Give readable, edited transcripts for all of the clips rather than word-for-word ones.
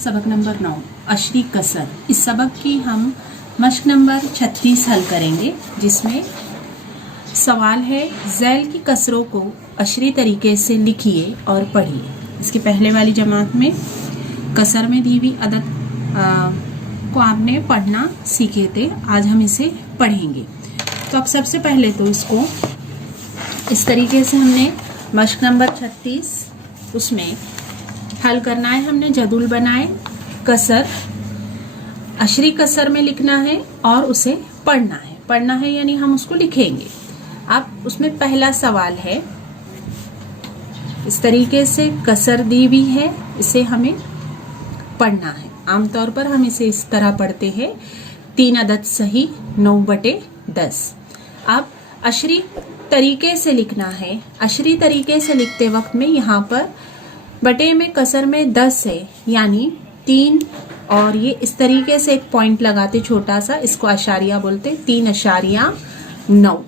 सबक number 9 Ashari कसर। इस सबक की हम मश्क नंबर 36 हल करेंगे, जिसमें सवाल है ज़ैल की कसरों को अशरी तरीके से लिखिए और पढ़िए। इसके पहले वाली जमात में कसर में दी हुई अदद को आपने पढ़ना सीखे थे। आज हम इसे पढ़ेंगे। तो अब सबसे पहले तो इसको इस तरीके से हमने मश्क नंबर 36 उसमें हल करना है। हमने जदूल बनाए, कसर अशरी कसर में लिखना है और उसे पढ़ना है यानी हम उसको लिखेंगे। अब उसमें पहला सवाल है, इस तरीके से कसर दी हुई है, इसे हमें पढ़ना है। आमतौर पर हम इसे इस तरह पढ़ते हैं 3 अदद सही 9/10। अब अशरी तरीके से लिखना है। अशरी तरीके से लिखते वक्त में यहाँ पर बटे में कसर में 10 है यानी 3, और ये इस तरीके से एक पॉइंट लगाते छोटा सा, इसको अशारिया बोलते, 3.9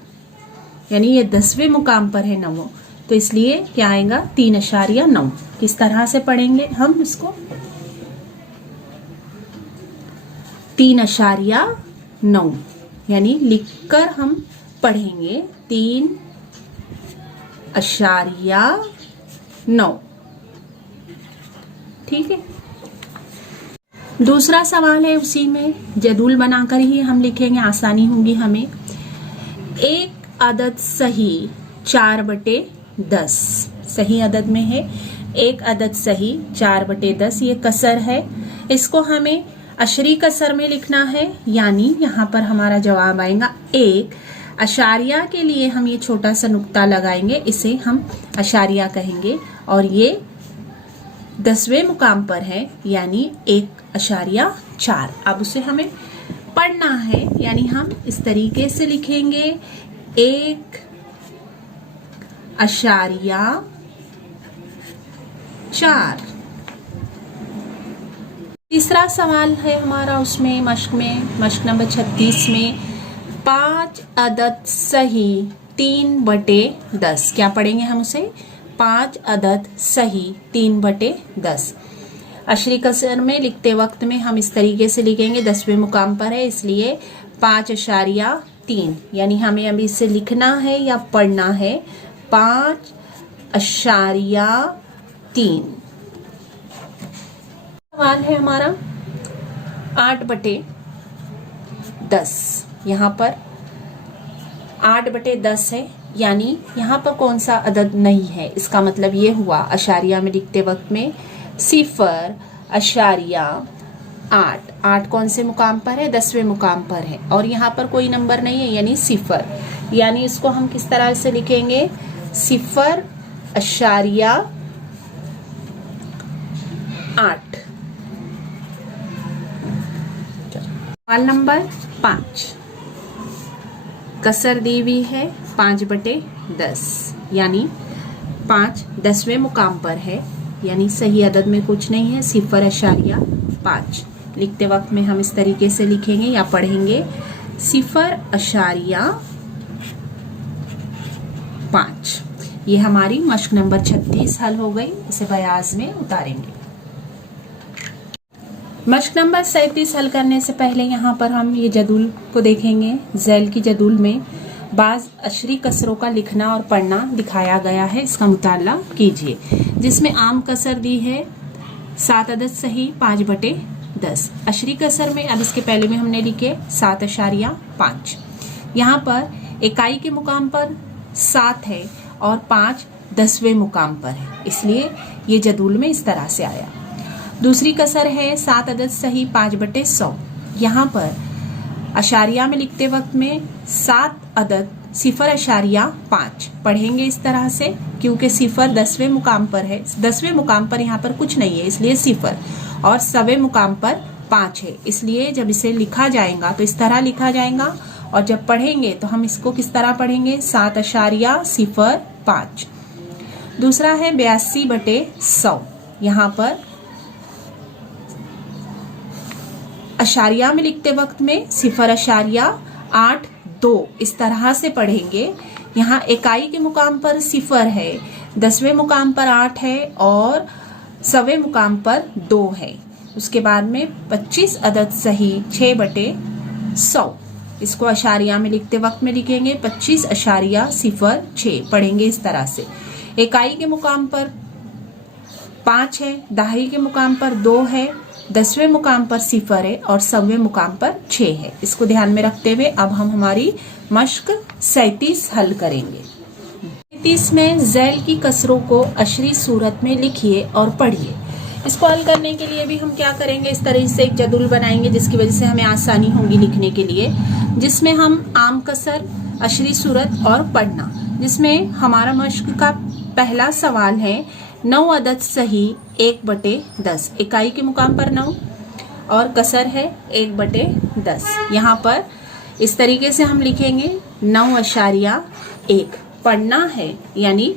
यानी ये 10वें मुकाम पर है 9, तो इसलिए क्या आएगा 3.9। किस तरह से पढ़ेंगे हम इसको? 3.9 यानी लिखकर हम पढ़ेंगे 3.9। ठीक है। दूसरा सवाल है, उसी में जदूल बनाकर ही हम लिखेंगे, आसानी होगी हमें। एक अदद सही 4/10 सही अदद में है। एक अदद सही 4/10 ये कसर है। इसको हमें अशरी कसर में लिखना है, यानी यहाँ पर हमारा जवाब आएगा 1। अशारिया के लिए हम ये छोटा सा नुक्ता लगाएंगे, इसे हम अशारिया कहेंगे, और ये 10वें मुकाम पर है यानी 1.4। अब उसे हमें पढ़ना है, यानी हम इस तरीके से लिखेंगे 1.4। तीसरा सवाल है हमारा उसमें मश्क नंबर 36 में 5 अदद सही 3/10। क्या पढ़ेंगे हम उसे? 5 अदद सही 3/10। अशरी कसर में लिखते वक्त में हम इस तरीके से लिखेंगे, 10वें मुकाम पर है इसलिए 5.3 यानी हमें अभी इसे लिखना है या पढ़ना है 5.3। सवाल है हमारा 8/10। यहाँ पर 8/10 है, यानी यहाँ पर कौन सा अदद नहीं है, इसका मतलब ये हुआ अशारिया में लिखते वक्त में 0.8 कौन से मुकाम पर है? 10वें मुकाम पर है, और यहाँ पर कोई नंबर नहीं है यानी 0, यानी इसको हम किस तरह से लिखेंगे? 0.8। सवाल नंबर 5, कसर दी हुई है 5/10 यानी 5 10वें मुकाम पर है, यानी सही अदद में कुछ नहीं है, 0.5। लिखते वक्त में हम इस तरीके से लिखेंगे या पढ़ेंगे 0.5। ये हमारी मश्क नंबर 36 हल हो गई। इसे बयाज में उतारेंगे। मश्क नंबर 37 हल करने से पहले यहाँ पर हम ये जदूल को देखेंगे। ज़ैल की जदूल में बाज अशरी कसरों का लिखना और पढ़ना दिखाया गया है, इसका मुताला कीजिए। जिसमें आम कसर दी है 7 अदद सही 5/10। अशरी कसर में अब इसके पहले में हमने लिखे 7.5। यहाँ पर इकाई के मुकाम पर 7 है और 5 10वें मुकाम पर है, इसलिए ये जदूल में इस तरह से आया। दूसरी कसर है 7 अदद सही 5/100। यहाँ पर अशारिया में लिखते वक्त में 7 अदद 0.5 पढ़ेंगे इस तरह से, क्योंकि 0 10वें मुकाम पर है। 10वें मुकाम पर यहाँ पर कुछ नहीं है इसलिए 0, और 100वें मुकाम पर 5 है, इसलिए जब इसे लिखा जाएगा तो इस तरह लिखा जाएगा, और जब पढ़ेंगे तो हम इसको किस तरह पढ़ेंगे? 7.05। दूसरा है 82/100। यहाँ पर अशारिया में लिखते वक्त में 0.82 इस तरह से पढ़ेंगे। यहाँ इकाई के मुकाम पर 0 है, 10वें मुकाम पर 8 है और 100वें मुकाम पर 2 है। उसके बाद में 25 अदद सही 6/100। इसको अशारिया में लिखते वक्त में लिखेंगे 25.06 पढ़ेंगे इस तरह से। इकाई के मुकाम पर 5 है, दहाई के मुकाम पर 2 है, 10वें मुकाम पर 0 है और 100वें मुकाम पर 6 है। इसको ध्यान में रखते हुए अब हम हमारी मश्क 37 हल करेंगे। 37 में ज़ैल की कसरों को अशरी सूरत में लिखिए और पढ़िए। इसको हल करने के लिए भी हम क्या करेंगे, इस तरह से एक जदुल बनाएंगे जिसकी वजह से हमें आसानी होगी लिखने के लिए, जिसमें हम आम कसर, अशरी सूरत और पढ़ना, जिसमें हमारा मश्क का पहला सवाल है 9 अदद सही 1/10। इकाई के मुकाम पर 9 और कसर है 1/10। यहाँ पर इस तरीके से हम लिखेंगे 9.1। पढ़ना है यानी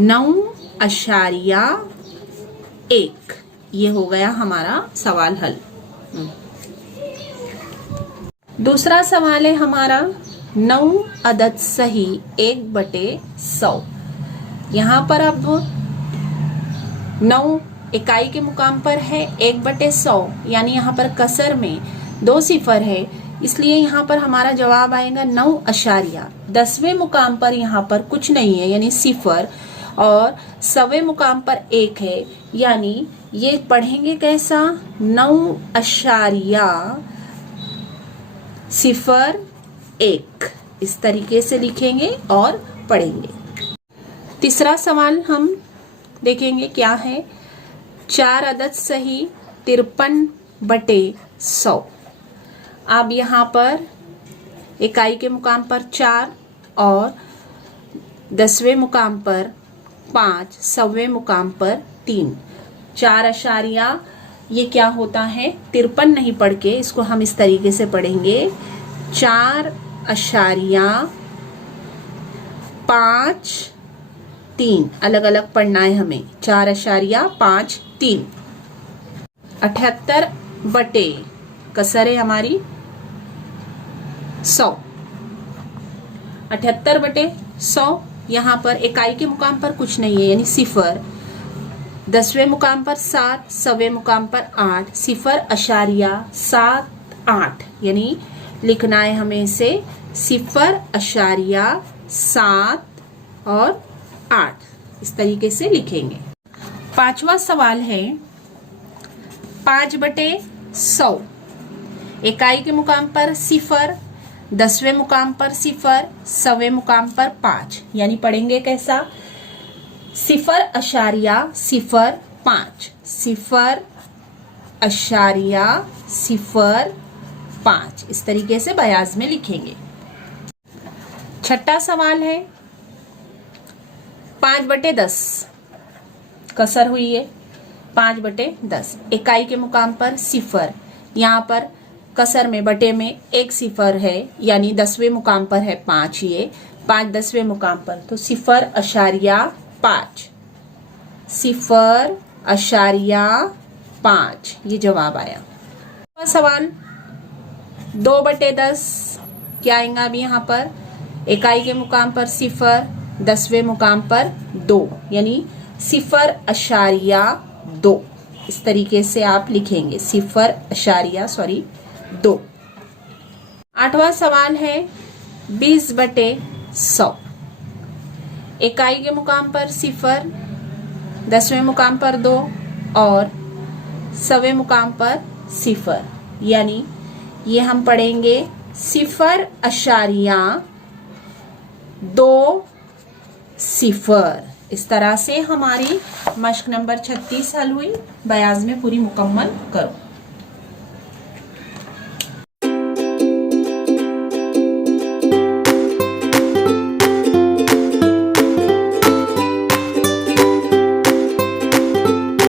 9.1। ये हो गया हमारा सवाल हल। दूसरा सवाल है हमारा 9 अदद सही 1/100। यहाँ पर अब 9 इकाई के मुकाम पर है 1/100, यानी यहाँ पर कसर में 2 सिफर है, इसलिए यहाँ पर हमारा जवाब आएगा 9. 10वें मुकाम पर यहाँ पर कुछ नहीं है यानी 0 और 100वें मुकाम पर 1 है, यानी ये पढ़ेंगे कैसा 9.01। इस तरीके से लिखेंगे और पढ़ेंगे। तीसरा सवाल हम देखेंगे क्या है 4 अदद सही 53/100। अब यहाँ पर इकाई के मुकाम पर 4 और 10वें मुकाम पर 5, 100वें मुकाम पर 3। 4. ये क्या होता है 53 नहीं पढ़ के इसको हम इस तरीके से पढ़ेंगे 4.53। अलग अलग पढ़ना है हमें 4.53। 78 कसर है हमारी 100। 78/100। यहाँ पर इकाई के मुकाम पर कुछ नहीं है यानी 0, 10वें मुकाम पर 7, 100वें मुकाम पर 8, 0.78 यानी लिखना है हमें इसे 0.7 और 8। इस तरीके से लिखेंगे। पांचवा सवाल है 5/100। इकाई के मुकाम पर 0, 10वें मुकाम पर 0, 100वें मुकाम पर 5, यानी पढ़ेंगे कैसा 0.05, 0.05। इस तरीके से बयाज में लिखेंगे। छठा सवाल है 5/10। कसर हुई है 5/10। इकाई के मुकाम पर 0, यहाँ पर कसर में बटे में 1 0 है, यानी 10वें मुकाम पर है 5। ये 5 10वें मुकाम पर तो 0.5, 0.5 ये जवाब आया। सवाल 2/10 क्या आएगा अभी यहाँ पर इकाई के मुकाम पर 0, 10वें मुकाम पर 2, यानी 0.2। इस तरीके से आप लिखेंगे 0.2। आठवां सवाल है 20/100। इकाई के मुकाम पर 0, 10वें मुकाम पर 2 और 100वें मुकाम पर 0, यानी ये हम पढ़ेंगे 0.20। इस तरह से हमारी मश्क नंबर 36 हल हुई। बयाज में पूरी मुकम्मल करो।